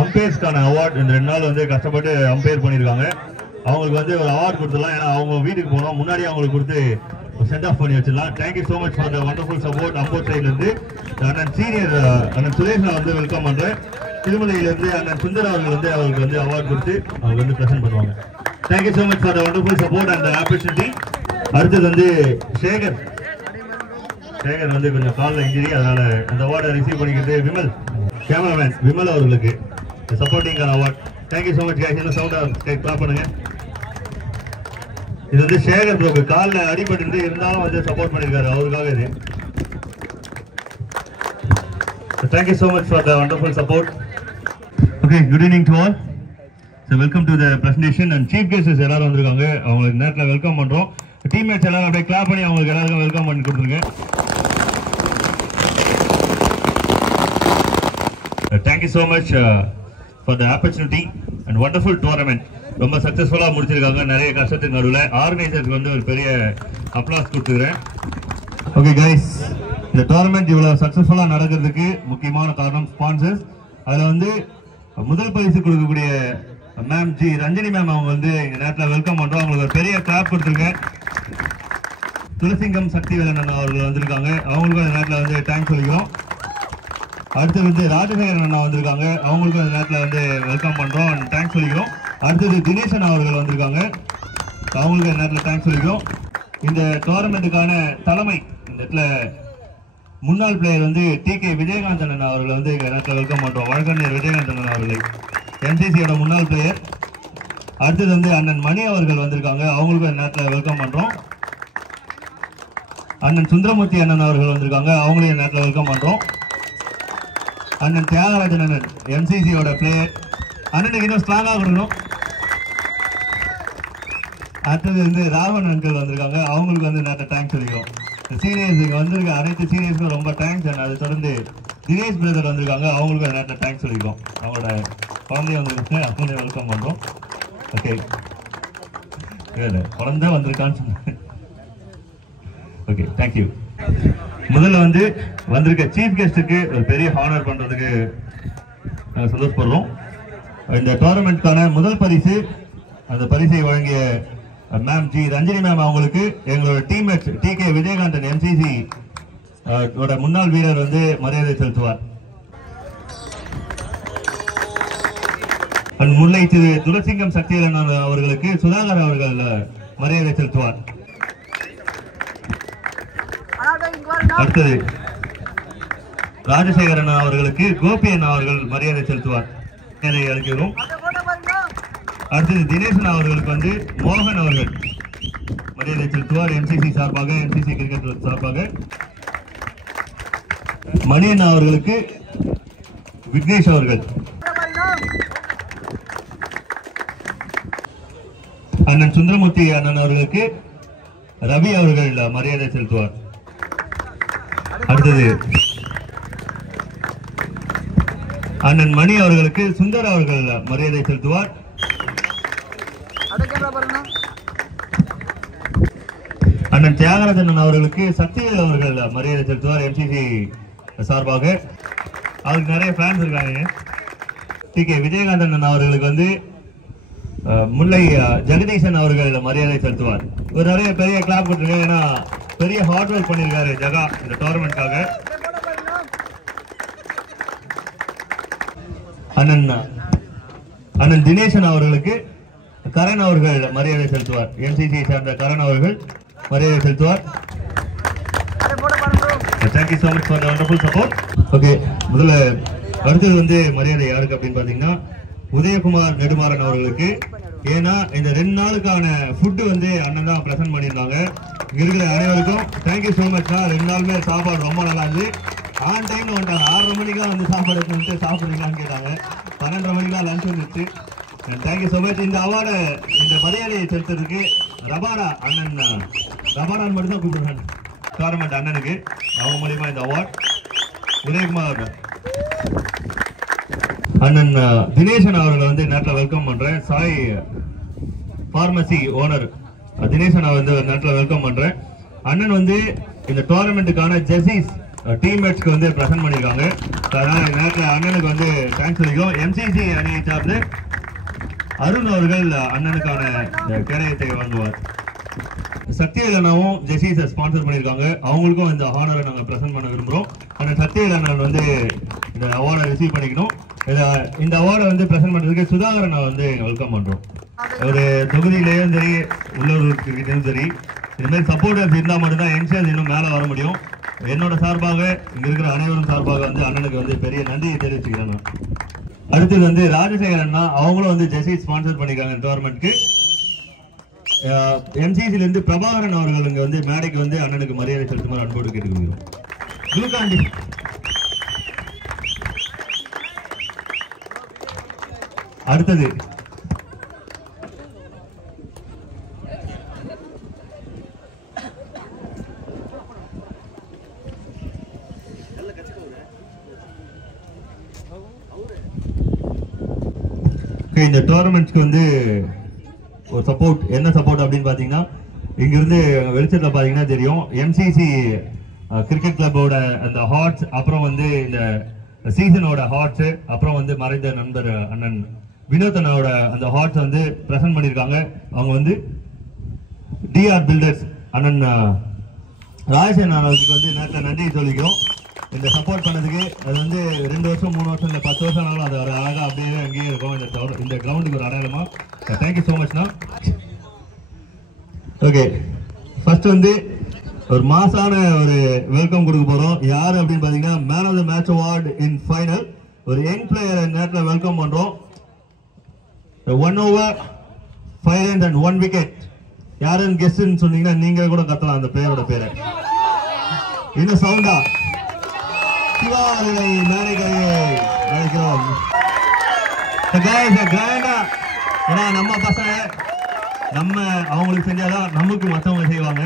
அம்பையர்ஸ்க்கான award இந்த 2 நாள் வந்து கஷ்டப்பட்டு அம்பையர் பண்ணியிருக்காங்க. அவங்களுக்கு வந்து ஒரு அவார்ட் கொடுத்துடலாம். ஏன்னா அவங்க வீட்டுக்கு போனோம், முன்னாடி அவங்களுக்கு கொடுத்து சென்ட் ஆஃப் பண்ணி வச்சிடலாம். Thank you so much for the wonderful support. Ambur சைட்லேருந்து அண்ணன் சீனியர் அண்ணன் சுரேஷ் நான் வந்து வெல்கம் பண்ணுறேன். திருமலையிலேருந்து அண்ணன் சுந்தர் அவர்கள் வந்து அவருக்கு வந்து அவார்ட் கொடுத்து அவங்க வந்து ப்ரெசென்ட் பண்ணுவாங்க. Thank you so much for the wonderful support and opportunity. அடுத்தது வந்து சேகர் வந்து கொஞ்சம் காலில் இன்ஜுரி, அதனால அந்த அவார்டை ரிசீவ் பண்ணிக்கிறது விமல், கேமராமேன் விமல் அவர்களுக்கு சப்போர்ட்டிங்கான award. Thank you so much guys. என்ன சவுண்டாக கிளாப் பண்ணுங்க. இது வந்து சேகர் ப்ரோக்கு காலில் அடிபட்டு இருந்தாலும் வந்து சப்போர்ட் பண்ணியிருக்காரு, அவருக்காக இது. Thank you so much for the wonderful support. Okay, good evening to all. So welcome to the presentation and chief guests எல்லாரும் வந்திருக்காங்க. அவங்களுக்கு நேரத்தில் வெல்கம் பண்ணுறோம். டீம்மேட்ஸ் எல்லாரும் அப்படியே கிளாப் பண்ணி அவங்களுக்கு எல்லாருக்கும் வெல்கம் பண்ணி கொடுத்துருங்க. Thank you so much for the opportunity and wonderful tournament. ரொம்ப சக்சஸ்ஃபுல்லா முடிச்சிருக்காங்க. நிறைய கஷ்டத்துக்கு நடுவில் ஆர்கனைசருக்கு வந்து ஒரு பெரிய அப்ளாஸ் கொடுத்துக்கிறேன். ஓகே கைஸ், இந்த டோர்னமெண்ட் இவ்வளவு சக்சஸ்ஃபுல்லா நடக்கிறதுக்கு முக்கியமான காரணம் ஸ்பான்சர்ஸ். அதுல வந்து முதல் பரிசு கொடுக்கக்கூடிய மேம் ஜி ரஞ்சினி மேம் அவங்க வந்து எங்க நேரத்தில் வெல்கம் பண்றோம். அவங்களுக்கு ஒரு பெரிய கிளாப் கொடுத்துருக்கேன். துளசிங்கம் சக்தி வேலன் அவர்கள் வந்திருக்காங்க, அவங்களுக்கும் அந்த நேரத்தில் வந்து தேங்க்ஸ் சொல்லிக்கிறோம். அடுத்து வந்து ராஜசேகரன் அண்ணா வந்திருக்காங்க, அவங்களுக்கும் அந்த நேரத்தில் வந்து வெல்கம் பண்ணுறோம் அண்ட் தேங்க்ஸ் சொல்லிக்கிறோம். அடுத்தது தினேசன் அவர்கள் வந்திருக்காங்க, அவங்களுக்கு அந்த நேரத்தில் தேங்க்ஸ் சொல்லிக்கிறோம். இந்த டோர்னமெண்ட்டுக்கான தலைமை இந்த இடத்துல முன்னாள் பிளேயர் வந்து TK விஜயகாந்தன் அண்ணா அவர்களை வந்து இந்த நேரத்தில் வெல்கம் பண்ணுறோம். வழக்கறிஞர் விஜயகாந்தன் அண்ணா அவர்களை, MCCயோட முன்னாள் பிளேயர். அடுத்தது வந்து அண்ணன் மணி அவர்கள் வந்திருக்காங்க, அவங்களுக்கும் அந்த நேரத்தில் வெல்கம் பண்ணுறோம். அண்ணன் சுந்தரமூர்த்தி அண்ணன் அவர்கள் வந்திருக்காங்க, அவங்களையும் இந்த நேரத்தில் வெல்கம் பண்ணுறோம். அண்ணன் தியாகராஜன் அண்ணன் MCCயோட பிளேயர், அண்ணனுக்கு இன்னும் ஸ்ட்ராங்காக கொடுக்கணும். அடுத்தது வந்து ராவன் அங்கிள் வந்திருக்காங்க, அவங்களுக்கு வந்து நேரத்தை தேங்க்ஸ் சொல்லிக்கிறோம். சீனியர்ஸ் இங்கே வந்திருக்க அனைத்து சீனியர்ஸுக்கும் ரொம்ப தேங்க்ஸ். அண்ட் அதை தொடர்ந்து தினேஷ் பிரதர் வந்திருக்காங்க, அவங்களுக்கு அந்த நேரத்தை தேங்க்ஸ் சொல்லிக்கிறோம். அவங்களோட குழந்தைய வந்திருக்காங்க, அவங்களே வெல்கம் பண்ணுறோம். ஓகே, குழந்தை வந்திருக்கான்னு சொன்னேன். Okay, thank you. முதல்ல வந்து வந்திருக்க சீஃப் கெஸ்டுக்கு ஒரு பெரிய ஹானர் பண்றதுக்கு சந்தோஷப்படுறோம். இந்த டோர்னமெண்ட்கான முதல் பரிசு, அந்த பரிசை வழங்கிய மேம் ஜி ரஞ்சினி மேம் அவங்களுக்கு எங்களோட டீம்மேட் TK விஜயகாந்தன் MCC முன்னாள் வீரர் வந்து மரியாதை செலுத்துவார். முல்லை திரு துளசிங்கம் சக்திவேலன் அவர்களுக்கு சுதாகர் அவர்கள் மரியாதை செலுத்துவார். அடுத்தது ராஜசேகரன் அவர்களுக்கு கோபி அண்ணா அவர்கள் மரியாதை செலுத்துவார். அளிக்கிறோம். அடுத்தது தினேசன் அவர்களுக்கு வந்து மோகன் அவர்கள் மரியாதை செலுத்துவார். MCC சார்பாக, MCC கிரிக்கெட் சார்பாக. மணி அண்ணா அவர்களுக்கு விக்னேஷ் அவர்கள். அண்ணன் சுந்தரமூர்த்தி அண்ணன் அவர்களுக்கு ரவி அவர்கள் மரியாதை செலுத்துவார். அடுத்தது அண்ணன் மணி அவர்களுக்கு சுந்தர் அவர்கள் மரியாதை செலுத்துவார். அண்ணன் தியாகராஜன் அவர்களுக்கு சக்திவேல் அவர்கள் மரியாதை செலுத்துவார் MCC சார்பாக. அவருக்கு நிறைய ஃபேன்ஸ் இருக்காங்க. TK விஜயகாந்தன் அவர்களுக்கு வந்து முல்லை ஜெகதீசன் அவர்கள் மரியாதை செலுத்துவார். ஒரு நிறைய பெரிய கிளாப் கொடுத்துருக்காங்க, ஏன்னா பெரிய ஹார்ட் ஒர்க் பண்ணியிருக்காரு ஜகா இந்த டோர்னமெண்ட்காக. அண்ணன் தினேசன் அவர்களுக்கு கரண் அவர்கள் மரியாதை செலுத்துவார். MCC சார்ந்த கரண் அவர்கள் மரியாதை செலுத்துவார். Thank you so much for the wonderful support. Okay, முதல்ல அடுத்தது வந்து மரியாதை யாருக்கு அப்படின்னு பார்த்தீங்கன்னா உதயகுமார் நெடுமாறன் அவர்களுக்கு. ஏன்னா இந்த 2 நாளுக்கான ஃபுட்டு வந்து அண்ணன் தான் ப்ரெசென்ட் பண்ணியிருந்தாங்க. இருக்கிற அனைவருக்கும் தேங்க்யூ ஸோ மச். 2 நாளுமே சாப்பாடு ரொம்ப நல்லா இருந்துச்சு. ஆன் டைம்ல வந்துட்டாங்க. 6:30 மணிக்கெல்லாம் வந்து சாப்பாடு எடுத்து சாப்பிட்றீங்களான்னு கேட்டாங்க. 12:30 மணிக்கெல்லாம் லஞ்ச் வந்துச்சு. Thank you so much. இந்த அவார்டை, இந்த மரியாதையை செலுத்துறதுக்கு ரபாடா அண்ணன், ரபாடான்னு மட்டும் தான் கூப்பிடுறாங்க டோர்னமெண்ட் அண்ணனுக்கு. அவங்க மூலியமா இந்த அவார்ட். உதயகுமார் அண்ணன் தினேசன் அவர்களை வந்து நேரத்தில் வெல்கம் பண்றேன். சாய் பார்மசி ஓனர் தினேசன் அவர் வந்து நேரத்தில் வெல்கம் பண்றேன். அண்ணன் வந்து இந்த டோர்னமெண்ட்டுக்கான ஜெர்சிஸ் டீம்மேட்ஸ்க்கு வந்து பிரசன்ட் பண்ணியிருக்காங்க. அதனால நேரத்தில் அண்ணனுக்கு வந்து தேங்க்ஸ் சொல்லிக்கிறோம். எம்சிசி அணியை சார்ந்து அருண் அவர்கள் அண்ணனுக்கான கேடயத்தை வழங்குவார். சத்யவேல் அண்ணாவும் ஜெசிஸை ஸ்பான்சர் பண்ணியிருக்காங்க. அவங்களுக்கும் இந்த ஹானரை நாங்கள் பிரசன்ட் பண்ண விரும்புகிறோம். ஆனால் சத்யவேல் அண்ணன் வந்து இந்த அவார்டை ரிசீவ் பண்ணிக்கணும். இந்த அவார்டை வந்து பிரசன்ட் பண்ணுறதுக்கு சுதாகர் அண்ணா வந்து வெல்கம் பண்ணுறோம். ஒரு தொகுதியிலேயும் சரி உள்ளூர்கிட்டையும் சரி இது மாதிரி சப்போர்ட்டர்ஸ் இருந்தால் மட்டும்தான் யங்ஸ்டர்ஸ் இன்னும் மேலே வர முடியும். என்னோட சார்பாக இங்க இருக்கிற அனைவரும் சார்பாக வந்து அண்ணனுக்கு வந்து பெரிய நன்றியை தெரிவிச்சுக்கிறேன். அடுத்தது வந்து ராஜசேகர் அண்ணா அவங்களும் வந்து ஜெசி ஸ்பான்சர் பண்ணிருக்காங்க டோர்னமெண்ட்க்கு. எம்சிசில இருந்து பிரபாகரன் அவர்கள் இங்க வந்து மேடைக்கு வந்து அண்ணனுக்கு மரியாதை செலுத்துமாறு அன்போடு கேட்டுக்கொள்கிறோம். குளுகாண்டி அடுத்தது இந்த டோர்னமெண்ட்ஸ்க்கு வந்து ஒரு சப்போர்ட், என்ன சப்போர்ட் அப்படின்னு பாத்தீங்கன்னா இங்கிருந்து வெளிச்சத்துல பாத்தீங்கன்னா தெரியும் எம்சிசி கிரிக்கெட் கிளப்போட அந்த ஹார்ட்ஸ், அப்புறம் வந்து இந்த சீசனோட ஹார்ட்ஸ், அப்புறம் வந்து மறைந்த நண்பர் அண்ணன் வினோத் அண்ணாவோட அந்த ஹார்ட்ஸ் வந்து பிரசன்ட் பண்ணியிருக்காங்க. அவங்க வந்து டிஆர் பில்டர்ஸ் அண்ணன் ராஜசேகரன் அண்ணனுக்கு வந்து நேரத்தில் நன்றி சொல்லிக்கிறோம். இந்த சப்போர்ட் பண்ணதுக்கு அது வந்து 2 வருஷம் 3 வருஷம் இல்லை 10 வருஷம் ஆனாலும் அது ஒரு அழகா அப்படியே அங்கேயே இருக்கும். இந்த கிரவுண்டுக்கு ஒரு அடையாளமா. தேங்க்யூ ஸோ மச்ண்ணா. ஓகே, ஃபர்ஸ்ட் வந்து ஒரு மாசான ஒரு வெல்கம் கொடுக்க போறோம். யாரு அப்படின்னு பாத்தீங்கன்னா man of the match award in final ஒரு யங் பிளேயரை நேரத்தில் வெல்கம் பண்றோம். 1 over 5 runs and 1 wicket. யாருன்னு கெஸ்ட்னு சொன்னீங்கன்னா நீங்க கூட கத்தலாம் அந்த பிளேயரோட பேரை. இன்னும் சவுண்டா சிவாரை மேடைக்கு அழைக்கிறோம். ஏன்னா நம்ம பசங்க நம்ம அவங்களுக்கு செஞ்சாதான் நமக்கு மற்றவங்க செய்வாங்க.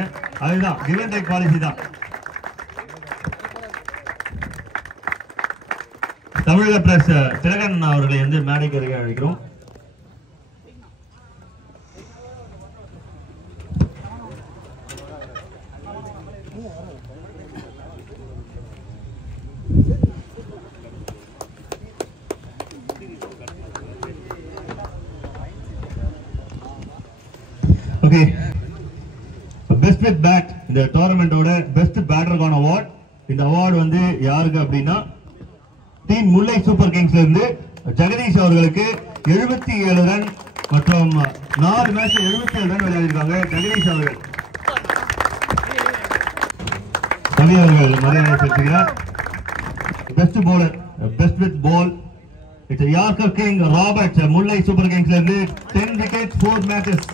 அதுதான் கிவ் அண்ட் டேக் பாலிசி தான். தமிழக பிரஸ் திலகன் அவர்களை வந்து மேடைக்கு அழைக்கிறோம். ஓகே, பெஸ்ட் வித் பேட் இந்த டோர்னமெண்டோட பெஸ்ட் பேட்டருக்கான அவார்ட். இந்த அவார்டு வந்து யாருக்கு அப்படின்னா டீம் முல்லை சூப்பர் கிங்ஸ்ல இருந்து ஜெகதீஷ் அவர்களுக்கு 77 ரன் மற்றும் 4 மேட்ச் 77 ரன் விளையாடிருக்காங்க. ஜெகதீஷ் அவர்கள் ரவி அவர்கள் மரியாதை செலுத்துகிறார். Best bowler best with ball it's yorker king Robert Mullai super கிங்ஸ்ல இருந்து 10 wicket 4 matches.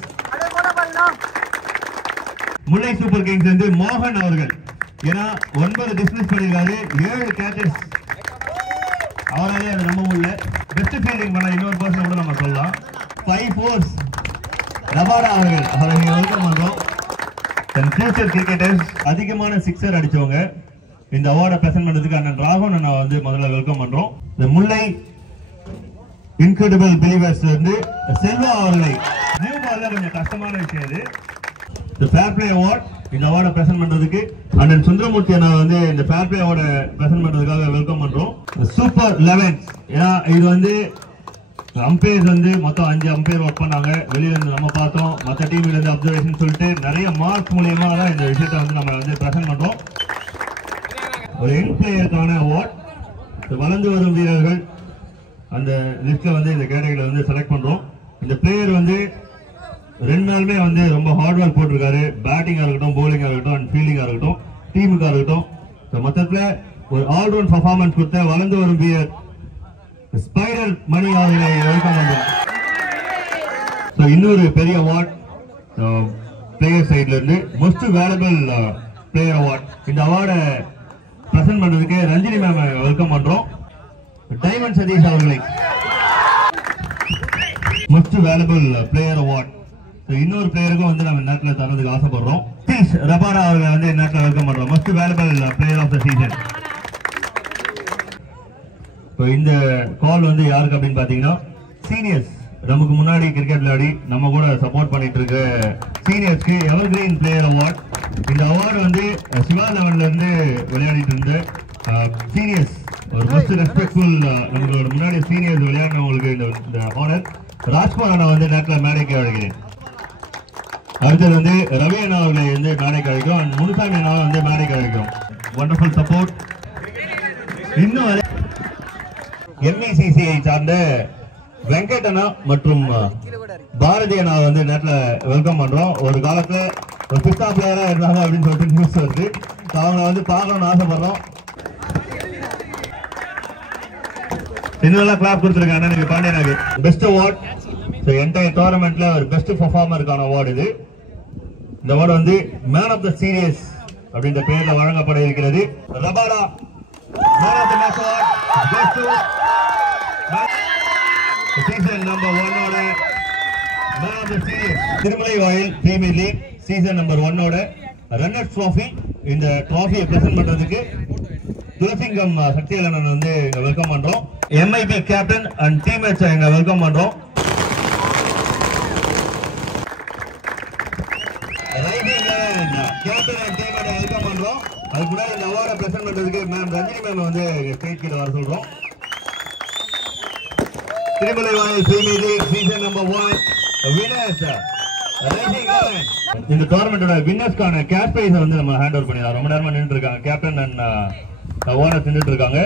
Mullai super kings வந்து மோகன் அவர்கள் ஏன்னா 9 டிஸ்மிஸ் பண்ணிருக்காரு, 7 கேச்சஸ். அவராலே அது நம்ப முடியல. பெஸ்ட் ஃபீல்டிங் பண்ண இன்னொரு பர்சன் கூட நம்ம சொல்லலாம். 5 fours ரபாடா அவர்கள் அவரை வெல்கம் பண்றோம். ஃபியூச்சர் கிரிக்கெட்டர்ஸ் அதிகமான சிக்ஸர் அடிச்சவங்க இந்த அவார்டை பிரசன்ட் பண்றதுக்கு அண்ணன் ராகவன் அண்ணா வந்து முதல்ல வெல்கம் பண்றோம். இந்த முல்லை இன்கிரெடிபிள் பிலீவர்ஸ்ல இருந்து செல்வா அவர்களை நியூ பால்ல கொஞ்சம் கஷ்டமான விஷயம் இது. இந்த ஃபேர் பிளே அவார்ட் இந்த அவார்டை பிரசன்ட் பண்றதுக்கு அண்ணன் சுந்தரமூர்த்தி அண்ணா வந்து இந்த ஃபேர் பிளே அவார்டை பிரசன்ட் பண்றதுக்காக வெல்கம் பண்றோம். சூப்பர் 11 ஏன்னா இது வந்து அம்பையர்ஸ் வந்து மொத்தம் 5 அம்பையர் ஒர்க் பண்ணாங்க. வெளியில இருந்து நம்ம பார்த்தோம், மற்ற டீம்ல இருந்து அப்சர்வேஷன் சொல்லிட்டு நிறைய மார்க்ஸ் மூலியமா தான் இந்த விஷயத்தை வந்து நம்ம வந்து பிரசன்ட் பண்றோம். ஒரு யங் பிளேயருக்கான அவார்ட் வளர்ந்து வரும் வீரர்கள் அந்த லிஸ்ட்ல வந்து இந்த கேட்டகரியில வந்து செலக்ட் பண்றோம். இந்த பிளேயர் வந்து 2 நாளுமே வந்து ரொம்ப ஹார்ட் ஒர்க் போட்டிருக்காரு. பேட்டிங்கா இருக்கட்டும், பவுலிங்கா இருக்கட்டும் அண்ட் ஃபீல்டிங்கா இருக்கட்டும், டீமுக்கா இருக்கட்டும். மொத்தத்துல ஒரு ஆல்ரவுண்ட் பர்ஃபார்மன்ஸ் கொடுத்த வளர்ந்து வரும் வீரர் ஸ்பைடர் மணி அவர்களை வெல்கம் பண்றோம். இன்னொரு பெரிய அவார்ட் பிளேயர் சைட்ல இருந்து மோஸ்ட் வேல்யூபிள் பிளேயர் அவார்ட். இந்த அவார்டை பிரசன்ட் பண்றதுக்கு ரஞ்சினி மேம் வெல்கம் பண்றோம். டைமண்ட் சதீஷ் அவர்களை மோஸ்ட் வேல்யூபிள் பிளேயர் அவார்ட். இன்னொரு பிளேயருக்கும் வந்து நம்ம நேரத்தில் தரதுக்கு ஆசைப்படுறோம். ரபாடா அவர்களை வந்து நேரத்தில் வெல்கம் பண்றோம். Most valuable player of the season. இந்த கால் வந்து யாருக்கு அப்படின்னு பாத்தீங்கன்னா சீனியர்ஸ் நமக்கு முன்னாடி கிரிக்கெட் விளையாடி நம்ம கூட சப்போர்ட் பண்ணிட்டு இருக்க சீனியர்ஸ்க்கு எவர்கிரீன் பிளேயர் அவார்ட். இந்த அவார்டு வந்து சிவா லெவன்ல இருந்து விளையாடிட்டு இருந்த சீனியர்ஸ் ஒரு மோஸ்ட் ரெஸ்பெக்ட்ஃபுல் நம்மளோட முன்னாடி சீனியர்ஸ் விளையாடினவங்களுக்கு இந்த ஆனர். ராஜ்குமார் அண்ணா வந்து நேரத்தில் மேடைக்கு அழைக்கிறேன். அடுத்தது வந்து ரவி அண்ணா அவர்களை வந்து மேடைக்கு அழைக்கும் அண்ட் முனுசாமி அண்ணா வந்து மேடைக்கு அழைக்கும். Wonderful support. இன்னும் எம்இசிசிஐ சார்ந்த வெங்கட் அண்ணா மற்றும் பாரதி அண்ணா வந்து நேரத்தில் வெல்கம் பண்றோம். ஒரு காலத்துல ஒரு பிஸ்தா பிளேயரா இருந்தாங்க அப்படின்னு சொல்லிட்டு நியூஸ் வருது. அவங்க வந்து பார்க்கணும்னு ஆசைப்படுறோம். இன்னும் கிளாப் கொடுத்துருக்காங்க அண்ணனுக்கு பாண்டியனாக்கு. பெஸ்ட் அவார்ட் என்டையர் டோர்னமெண்ட்ல ஒரு பெஸ்ட் பெர்ஃபார்மருக்கான அவார்டு இது. இந்த அவார்டு வந்து மேன் ஆஃப் த சீரியஸ் அப்படின்ற பெயர்ல வழங்கப்பட இருக்கிறது. Rabada man of the match award goes to season number 1 ஓட man of the series Thirumalai Vayil premier league season number 1 ஓட ரன்னர்ஸ் ட்ராஃபி. இந்த ட்ராஃபியை பிரசன்ட் பண்றதுக்கு துளசிங்கம் சக்திவேலன் வந்து வெல்கம் பண்றோம். எம்ஐபி கேப்டன் அண்ட் டீம்மேட்ஸ் எங்க வெல்கம் பண்றோம். கேப்டன் அண்ட் டீம்மேட் வெல்கம் பண்றோம். அதுக்கு முன்னாடி இந்த அவார்டை பிரசன்ட் பண்றதுக்கு மேம் ரஜினி மேம் வந்து ஸ்டேஜ் கீழ வர சொல்றோம். Thirumalai Vayil premier league season number 1 winners இந்த டோர்னமெண்டோட வின்னர்ஸ்க்கான கேஷ் பிரைஸ் வந்து நம்ம ஹேண்ட் ஓவர் பண்ணிடலாம். ரொம்ப நேரமா நின்றுட்டு இருக்காங்க கேப்டன் அண்ட் ஓனர் நின்றுட்டு இருக்காங்க.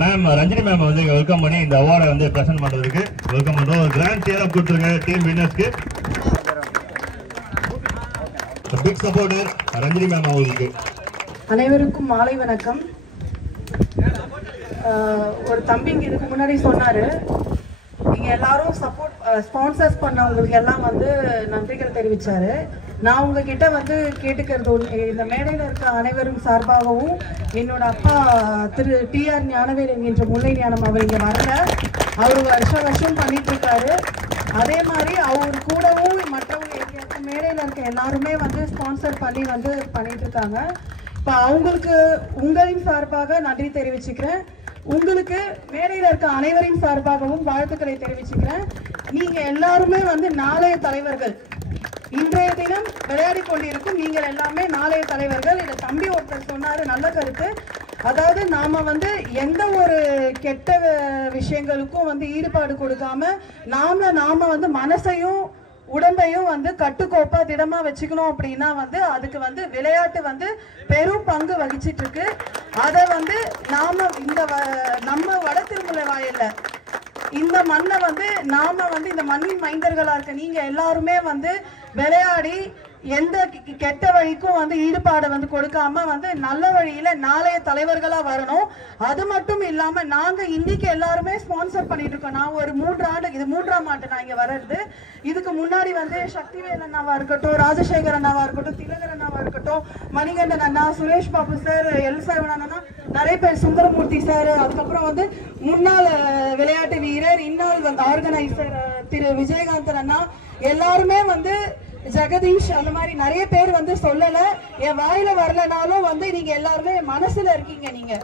மேம் ரஞ்சினி மேம் வந்து வெல்கம் பண்ணி இந்த அவார்டை வந்து பிரசன்ட் பண்றதுக்கு வெல்கம் பண்றோம். ஒரு கிராண்ட் சேர் அப் கொடுத்துருங்க டீம் வின்னர்ஸ்க்கு. பிக் சப்போர்ட்டர் ரஞ்சினி மேம் அவங்களுக்கு. அனைவருக்கும் மாலை வணக்கம். ஒரு தம்பிங்க இதுக்கு முன்னாடி சொன்னாரு, நீங்க எல்லாரும் சப்போர்ட் ஸ்பான்சர்ஸ் பண்ணவங்களுக்கு எல்லாம் வந்து நன்றிகள் தெரிவிச்சாரு. நான் உங்ககிட்ட வந்து கேட்டுக்கிறது இந்த மேடையில் இருக்க அனைவரும் சார்பாகவும் என்னோட அப்பா திரு TR ஞானவேல் என்கின்ற முல்லை ஞானம் அவர் இங்கே வரல. அவர் வருஷம் பண்ணிட்டு இருக்காரு. அதே மாதிரி அவர் கூடவும் மற்றவங்க மேடையில் இருக்க எல்லாருமே வந்து ஸ்பான்சர் பண்ணி வந்து பண்ணிட்டு இருக்காங்க. இப்போ அவங்களுக்கு உங்களின் சார்பாக நன்றி தெரிவிச்சுக்கிறேன். உங்களுக்கு மேடையில் இருக்க அனைவரின் சார்பாகவும் வாழ்த்துக்களை தெரிவிச்சுக்கிறேன். நீங்க எல்லாருமே வந்து நாளைய தலைவர்கள். இன்றைய தினம் விளையாடி கொண்டிருக்கும் நீங்கள் எல்லாமே நாளைய தலைவர்கள். இதை தம்பி ஒருத்தர் சொன்னாரு, நல்ல கருத்து. அதாவது நாம வந்து எந்த ஒரு கெட்ட விஷயங்களுக்கும் வந்து ஈடுபாடு கொடுக்காம நாம வந்து மனசையும் உடம்பையும் வந்து கட்டுக்கோப்பா திடமா வச்சுக்கணும். அப்படின்னா வந்து அதுக்கு வந்து விளையாட்டு வந்து பெரும் பங்கு வகிச்சிட்டு இருக்கு. அதை வந்து நாம நம்ம வட திருமலை வாயில்ல இந்த மண்ணை வந்து நாம வந்து இந்த மண்ணின் மைந்தர்களா இருக்க நீங்க எல்லாருமே வந்து விளையாடி எந்த கெட்ட வழிக்கும் வந்து ஈடுபாடு வந்து கொடுக்காம வந்து நல்ல வழியில நாளைய தலைவர்களா வரணும். அது மட்டும் இல்லாம நாங்க இன்னைக்கு எல்லாருமே ஸ்பான்சர் பண்ணிட்டு இருக்கோம். நான் ஒரு 3 ஆண்டு, இது 3ஆம் ஆண்டு நான் இங்க வர்றது. இதுக்கு முன்னாடி வந்து சக்திவேல் அண்ணாவா இருக்கட்டும், ராஜசேகர் அண்ணாவா இருக்கட்டும், திலகர் அண்ணாவா இருக்கட்டும், மணிகண்டன் அண்ணா, சுரேஷ் பாபு சார், L7 அண்ணா, நிறைய பேர், சுந்தரமூர்த்தி சார், அதுக்கப்புறம் வந்து முன்னாள் விளையாட்டு வீரர், இந்நாள் வந்து ஆர்கனைசர் திரு விஜயகாந்தன் அண்ணா, எல்லாருமே வந்து ஜெகதீஷ், அந்த மாதிரி நிறைய பேர் வந்து சொல்லல. என் வாயில வரலனாலும் வந்து நீங்க எல்லாருமே மனசுல இருக்கீங்க. நீங்க